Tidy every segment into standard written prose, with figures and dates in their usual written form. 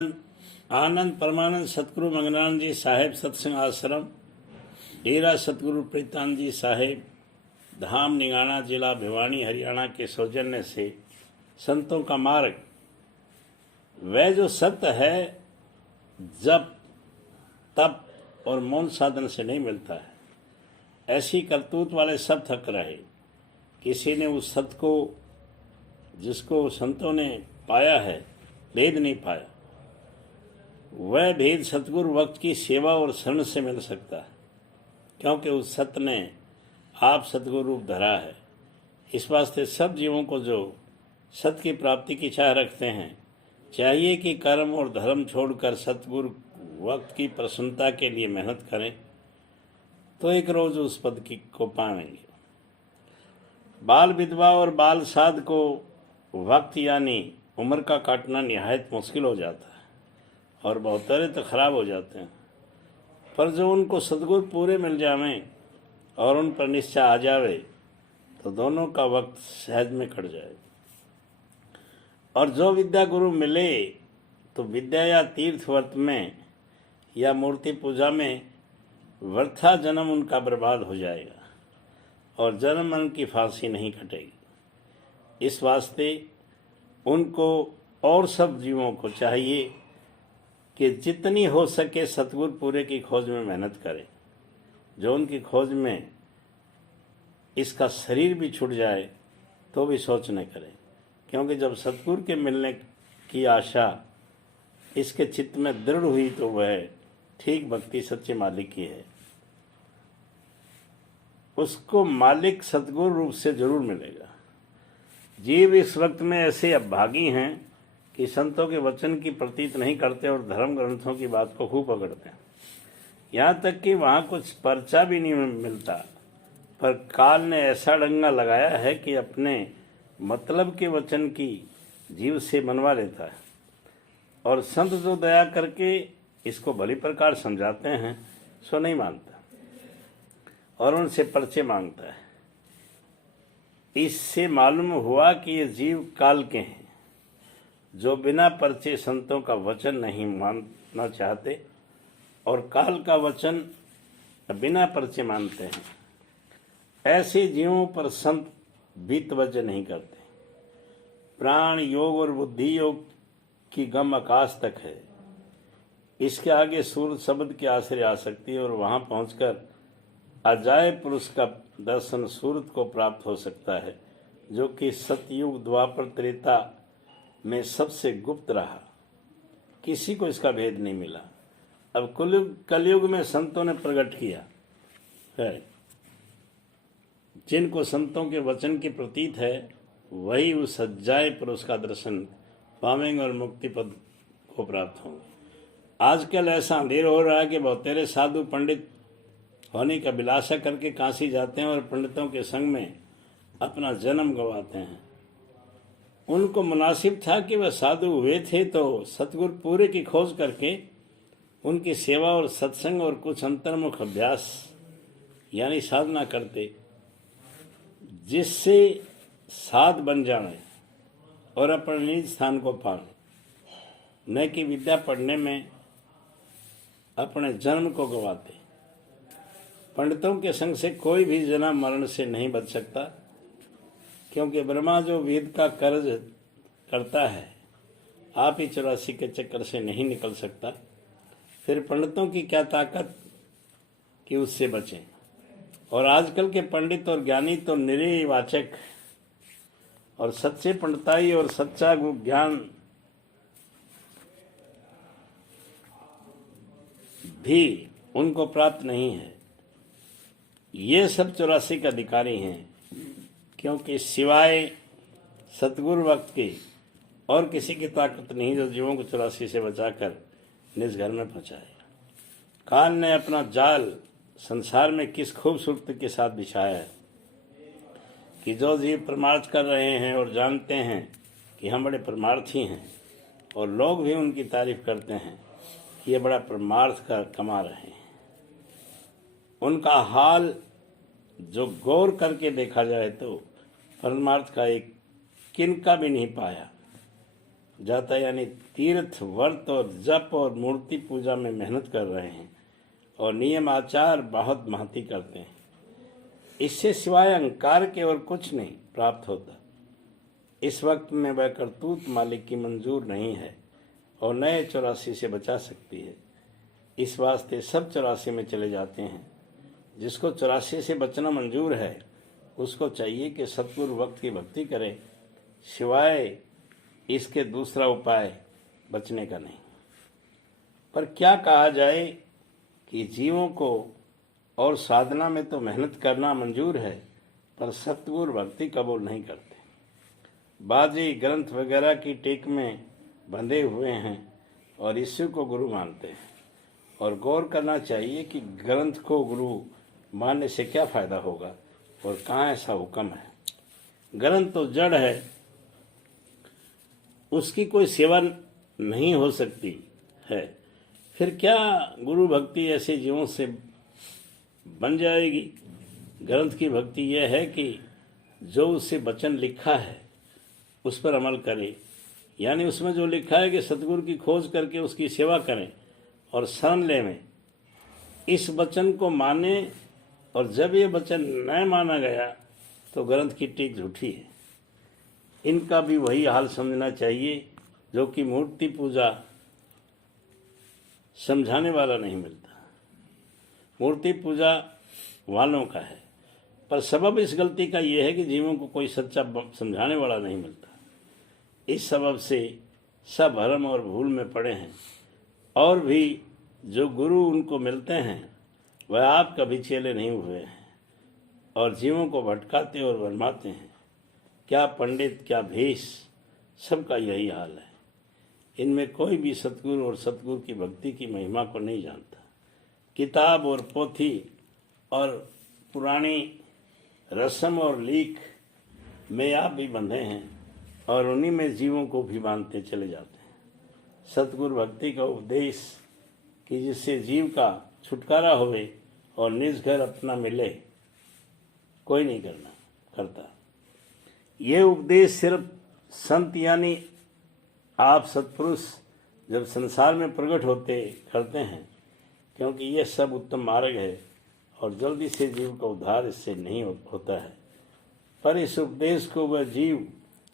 आनंद परमानंद सतगुरु मंगनानंद जी साहेब सत्संग आश्रम, डेरा सतगुरु प्रीतानंद जी साहेब, धाम निगाना, जिला भिवानी, हरियाणा के सौजन्य से संतों का मार्ग, वह जो सत्य है जब तप और मौन साधन से नहीं मिलता है। ऐसी करतूत वाले सब थक रहे। किसी ने उस सत्य को जिसको संतों ने पाया है, भेद नहीं पाया। वह भेद सतगुरु वक्त की सेवा और शरण से मिल सकता है, क्योंकि उस सत्य ने आप सतगुरु रूप धरा है। इस वास्ते सब जीवों को जो सत्य की प्राप्ति की चाह रखते हैं, चाहिए कि कर्म और धर्म छोड़कर सतगुरु वक्त की प्रसन्नता के लिए मेहनत करें, तो एक रोज उस पद को पाएंगे। बाल विधवा और बाल साध को वक्त यानी उम्र का काटना निहायत मुश्किल हो जाता है और बहुतरे तो खराब हो जाते हैं। पर जो उनको सदगुरु पूरे मिल जावें और उन पर निश्चय आ जावे, तो दोनों का वक्त सहज में कट जाए। और जो विद्या गुरु मिले, तो विद्या या तीर्थ व्रत में या मूर्ति पूजा में वृथा जन्म उनका बर्बाद हो जाएगा और जन्म मन की फांसी नहीं कटेगी। इस वास्ते उनको और सब जीवों को चाहिए कि जितनी हो सके सतगुरु पूरे की खोज में मेहनत करें। जो उनकी खोज में इसका शरीर भी छूट जाए तो भी सोच न करें, क्योंकि जब सतगुरु के मिलने की आशा इसके चित्त में दृढ़ हुई, तो वह ठीक भक्ति सच्चे मालिक की है। उसको मालिक सतगुरु रूप से जरूर मिलेगा। जीव इस वक्त में ऐसे अभागी हैं कि संतों के वचन की प्रतीत नहीं करते और धर्म ग्रंथों की बात को खूब पकड़ते हैं। यहाँ तक कि वहाँ कुछ पर्चा भी नहीं मिलता, पर काल ने ऐसा डंगा लगाया है कि अपने मतलब के वचन की जीव से मनवा लेता है। और संत जो दया करके इसको भली प्रकार समझाते हैं, सो नहीं मानता और उनसे पर्चे मांगता है। इससे मालूम हुआ कि ये जीव काल के हैं, जो बिना पर्चे संतों का वचन नहीं मानना चाहते और काल का वचन बिना पर्चे मानते हैं। ऐसे जीवों पर संत भी तवज्जो नहीं करते। प्राण योग और बुद्धि योग की गम आकाश तक है। इसके आगे सूर्य शब्द की आश्रय आ सकती है और वहां पहुंचकर अजाय पुरुष का दर्शन सूरत को प्राप्त हो सकता है, जो कि सतयुग द्वापर त्रेता में सबसे गुप्त रहा। किसी को इसका भेद नहीं मिला। अब कलयुग में संतों ने प्रकट किया है। जिनको संतों के वचन की प्रतीत है, वही उस अजाय पुरुष का दर्शन पावेंगे और मुक्ति पद को प्राप्त होंगे। आजकल ऐसा अंधेर हो रहा है कि बहुतेरे साधु पंडित होने का विलासा करके काशी जाते हैं और पंडितों के संग में अपना जन्म गंवाते हैं। उनको मुनासिब था कि वह साधु हुए थे तो सतगुरु पूरे की खोज करके उनकी सेवा और सत्संग और कुछ अंतर्मुख अभ्यास यानी साधना करते, जिससे साध बन जाए और अपने निज स्थान को पावे, न कि विद्या पढ़ने में अपने जन्म को गंवाते। पंडितों के संग से कोई भी जन्म मरण से नहीं बच सकता, क्योंकि ब्रह्मा जो वेद का कर्ज करता है, आप ही 84 के चक्कर से नहीं निकल सकता। फिर पंडितों की क्या ताकत कि उससे बचें। और आजकल के पंडित और ज्ञानी तो निरीह वाचक और सच्चे पंडिताई और सच्चा ज्ञान भी उनको प्राप्त नहीं है। ये सब 84 के अधिकारी हैं, क्योंकि सिवाय सतगुरु वक्त की और किसी की ताकत नहीं जो जीवों को 84 से बचाकर निज घर में पहुंचाए। काल ने अपना जाल संसार में किस खूबसूरती के साथ बिछाया है कि जो जीव परमार्थ कर रहे हैं और जानते हैं कि हम बड़े परमार्थी हैं, और लोग भी उनकी तारीफ करते हैं कि ये बड़ा परमार्थ कर कमा रहे हैं, उनका हाल जो गौर करके देखा जाए तो परमार्थ का एक किनका भी नहीं पाया। जाता है, यानी तीर्थ, व्रत और जप और मूर्ति पूजा में मेहनत कर रहे हैं और नियम आचार बहुत महती करते हैं। इससे सिवाय अहंकार के और कुछ नहीं प्राप्त होता। इस वक्त में वह करतूत मालिक की मंजूर नहीं है और नए 84 से बचा सकती है। इस वास्ते सब 84 में चले जाते हैं। जिसको 84 से बचना मंजूर है उसको चाहिए कि सतगुरु वक्त की भक्ति करे, सिवाय इसके दूसरा उपाय बचने का नहीं। पर क्या कहा जाए कि जीवों को और साधना में तो मेहनत करना मंजूर है, पर सतगुरु भक्ति कबूल नहीं करते। बाजी ग्रंथ वगैरह की टेक में बंधे हुए हैं और इसी को गुरु मानते हैं। और गौर करना चाहिए कि ग्रंथ को गुरु मानने से क्या फायदा होगा और कहाँ ऐसा हुक्म है। ग्रंथ तो जड़ है, उसकी कोई सेवा नहीं हो सकती है, फिर क्या गुरु भक्ति ऐसे जीवों से बन जाएगी। ग्रंथ की भक्ति यह है कि जो उससे वचन लिखा है उस पर अमल करें, यानी उसमें जो लिखा है कि सतगुरु की खोज करके उसकी सेवा करें और शरण लें, इस वचन को माने। और जब ये वचन न माना गया तो ग्रंथ की टीक झूठी है। इनका भी वही हाल समझना चाहिए जो कि मूर्ति पूजा समझाने वाला नहीं मिलता, मूर्ति पूजा वालों का है। पर सबब इस गलती का यह है कि जीवों को कोई सच्चा समझाने वाला नहीं मिलता। इस सबब से सब भ्रम और भूल में पड़े हैं। और भी जो गुरु उनको मिलते हैं वह आप कभी चेले नहीं हुए हैं और जीवों को भटकाते और भरमाते हैं। क्या पंडित, क्या भेष, सबका यही हाल है। इनमें कोई भी सतगुरु और सतगुरु की भक्ति की महिमा को नहीं जानता। किताब और पोथी और पुरानी रस्म और लीक में आप भी बंधे हैं और उन्हीं में जीवों को भी बांधते चले जाते हैं। सतगुरु भक्ति का उपदेश कि जिससे जीव का छुटकारा होवे और निज घर अपना मिले, कोई नहीं करता। ये उपदेश सिर्फ संत यानी आप सत्पुरुष जब संसार में प्रकट होते करते हैं, क्योंकि यह सब उत्तम मार्ग है और जल्दी से जीव का उद्धार इससे नहीं होता है। पर इस उपदेश को वह जीव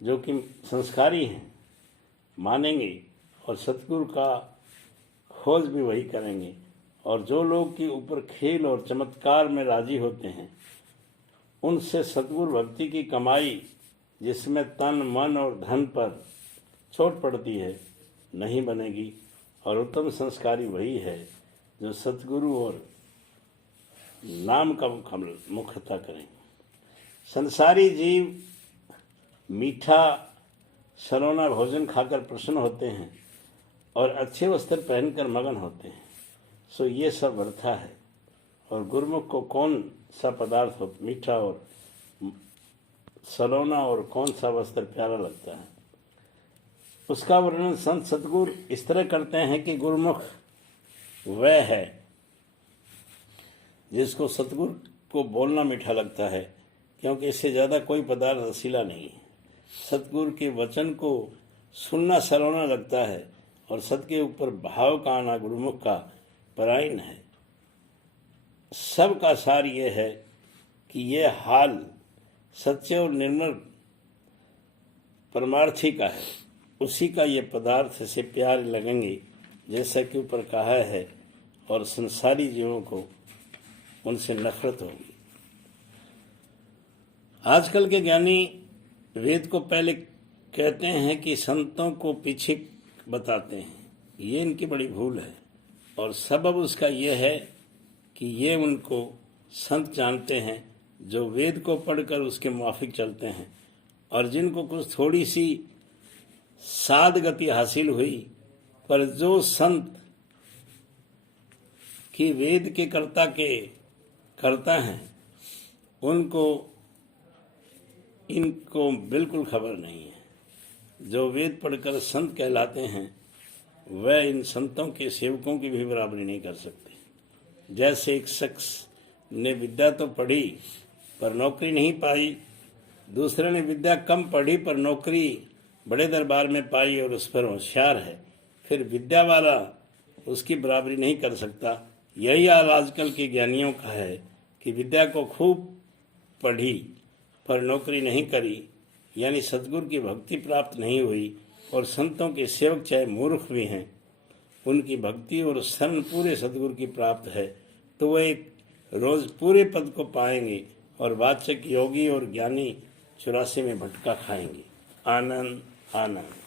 जो कि संस्कारी हैं मानेंगे और सतगुरु का खोज भी वही करेंगे। और जो लोग के ऊपर खेल और चमत्कार में राजी होते हैं उनसे सतगुरु भक्ति की कमाई, जिसमें तन, मन और धन पर चोट पड़ती है, नहीं बनेगी। और उत्तम संस्कारी वही है जो सतगुरु और नाम का मुख्यता करें। संसारी जीव मीठा सरोना भोजन खाकर प्रसन्न होते हैं और अच्छे वस्त्र पहनकर मगन होते हैं, सो ये सब व्यर्था है। और गुरुमुख को कौन सा पदार्थ हो मीठा और सलोना और कौन सा वस्त्र प्यारा लगता है, उसका वर्णन संत सतगुरु इस तरह करते हैं कि गुरुमुख वह है जिसको सतगुरु को बोलना मीठा लगता है, क्योंकि इससे ज़्यादा कोई पदार्थ रसीला नहीं है। सतगुरु के वचन को सुनना सलोना लगता है और सत के ऊपर भाव का आना गुरुमुख का परायण है। सब का सार ये है कि ये हाल सच्चे और निर्मल परमार्थी का है, उसी का ये पदार्थ से प्यार लगेंगे जैसा कि ऊपर कहा है, और संसारी जीवों को उनसे नफरत होगी। आजकल के ज्ञानी वेद को पहले कहते हैं कि संतों को पीछे बताते हैं, ये इनकी बड़ी भूल है। और सबब उसका यह है कि ये उनको संत जानते हैं जो वेद को पढ़कर उसके मुआफिक चलते हैं, और जिनको कुछ थोड़ी सी साध गति हासिल हुई, पर जो संत की वेद के करता हैं उनको इनको बिल्कुल खबर नहीं है। जो वेद पढ़कर संत कहलाते हैं वह इन संतों के सेवकों की भी बराबरी नहीं कर सकते। जैसे एक शख्स ने विद्या तो पढ़ी पर नौकरी नहीं पाई, दूसरे ने विद्या कम पढ़ी पर नौकरी बड़े दरबार में पाई और उस पर होशियार है, फिर विद्या वाला उसकी बराबरी नहीं कर सकता। यही हाल आजकल के ज्ञानियों का है कि विद्या को खूब पढ़ी पर नौकरी नहीं करी, यानी सतगुरु की भक्ति प्राप्त नहीं हुई, और संतों के सेवक चाहे मूर्ख भी हैं, उनकी भक्ति और शरण पूरे सतगुरु की प्राप्त है, तो वह एक रोज पूरे पद को पाएंगे और वाचक योगी और ज्ञानी 84 में भटका खाएंगे। आनंद आनंद।